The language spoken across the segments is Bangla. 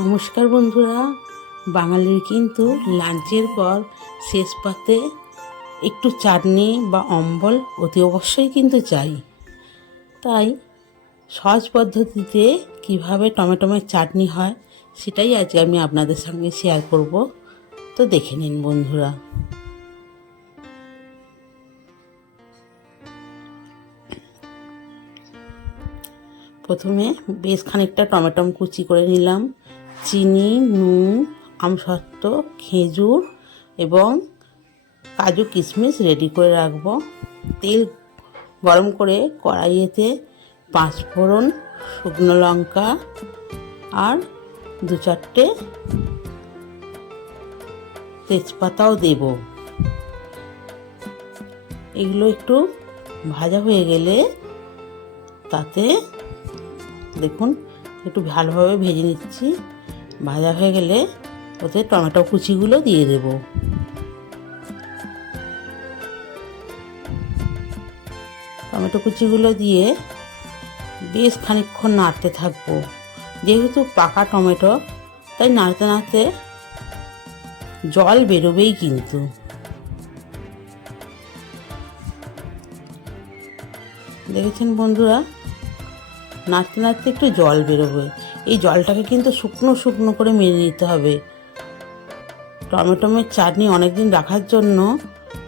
নমস্কার বন্ধুরা। বাঙালির কিন্তু লাঞ্চের পর শেষ পাতে একটু চাটনি বা অম্বল অতি অবশ্যই কিন্তু চাই। তাই সহজ পদ্ধতিতে কিভাবে টমেটোমের চাটনি হয় সেটাই আজকে আমি আপনাদের সঙ্গে শেয়ার করব। তো দেখে নিন বন্ধুরা। প্রথমে বেশ খানিকটা টমেটো কুচি করে নিলাম। চিনি, নুন, আমসত্ত্ব, খেজুর এবং কাজু কিশমিশ রেডি করে রাখবো। তেল গরম করে কড়াইয়েতে 5 ফোড়ন, শুকনো লঙ্কা আর 2-4টে তেজপাতাও দেব। এগুলো একটু ভাজা হয়ে গেলে তাতে দেখুন একটু ভালোভাবে ভেজে নিচ্ছি। ভাজা হয়ে গেলে ওতে টমেটো কুচিগুলো দিয়ে দেব। টমেটো কুচিগুলো দিয়ে বেশ খানিকক্ষণ নাড়তে থাকবো। যেহেতু পাকা টমেটো তাই নাড়তে নাড়তে জল বেরোবেই কিন্তু। দেখেছেন বন্ধুরা, নাড়তে নাড়তে একটু জল বেরোবে। এই জলটাকে কিন্তু শুকনো শুকনো করে মেরে নিতে হবে। টমেটোমের চাটনি অনেকদিন রাখার জন্য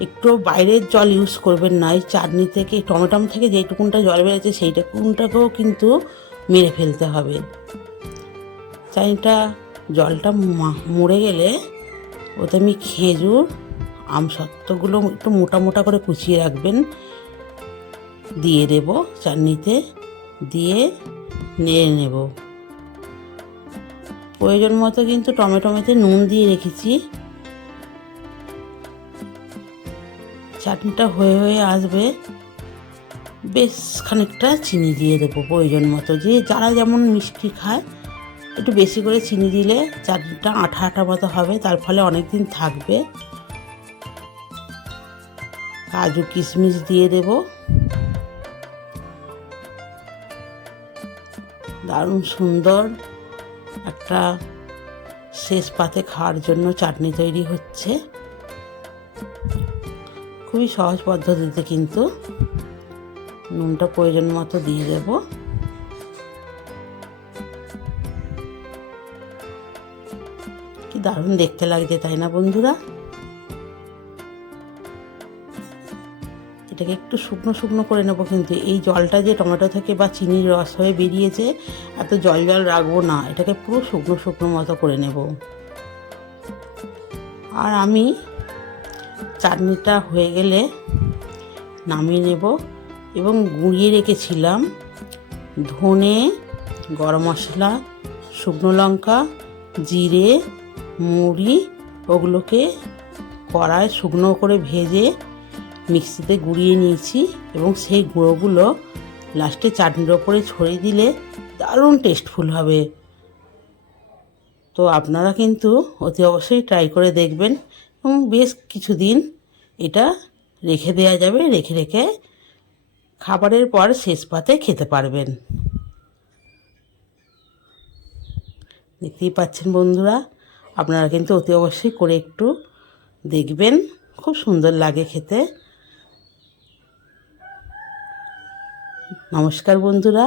একটু বাইরের জল ইউজ করবেন না। এই চাটনি থেকে, টমেটোম থেকে যেইটুকুনটা জল বেরোচ্ছে সেইটুকুনটাকেও কিন্তু মেরে ফেলতে হবে। চাটনিটা জলটা মরে গেলে ওতে আমি খেজুর, আমসত্ত্বগুলো একটু মোটা মোটা করে কুচিয়ে রাখবেন, দিয়ে দেব চাটনিতে। দিয়ে নেড়ে নেব। প্রয়োজন মতো কিন্তু টমেটোতে নুন দিয়ে রেখেছি। চাটনিটা হয়ে হয়ে আসবে, বেশ খানিকটা চিনি দিয়ে দেবো প্রয়োজন মতো। যে যারা যেমন মিষ্টি খায় একটু বেশি করে চিনি দিলে চাটনিটা আঠা আঠা মতো হবে, তার ফলে অনেক দিন থাকবে। কাজু কিশমিশ দিয়ে দেব। দারুণ সুন্দর একটা শেষ পাতে খাওয়ার জন্য চাটনি তৈরি হচ্ছে। খুবই সহজ পদ্ধতিতে কিন্তু। নুনটা প্রয়োজন মতো দিয়ে দেব। কি দারুণ দেখতে লাগছে, তাই না বন্ধুরা? এটাকে একটু শুকনো শুকনো করে নেব, কিন্তু এই জলটা যে টমেটো থেকে বা চিনির রস হয়ে বেরিয়েছে, এত জল জল রাখবো না। এটাকে পুরো শুকনো শুকনো মতো করে নেব। আর আমি চাটনিটা হয়ে গেলে নামিয়ে নেব এবং গুঁড়িয়ে রেখেছিলাম ধনে, গরম মশলা, শুকনো লঙ্কা, জিরে, মুড়ি, ওগুলোকে কড়ায় শুকনো করে ভেজে মিক্সিতে গুঁড়িয়ে নিয়েছি এবং সেই গুঁড়োগুলো লাস্টে চাটনির ওপরে ছড়িয়ে দিলে দারুণ টেস্টফুল হবে। তো আপনারা কিন্তু অতি অবশ্যই ট্রাই করে দেখবেন এবং বেশ কিছুদিন এটা রেখে দেওয়া যাবে। রেখে রেখে খাবারের পর শেষ পাতে খেতে পারবেন। দেখতেই পাচ্ছেন বন্ধুরা, আপনারা কিন্তু অতি অবশ্যই করে একটু দেখবেন, খুব সুন্দর লাগে খেতে। নমস্কার বন্ধুরা।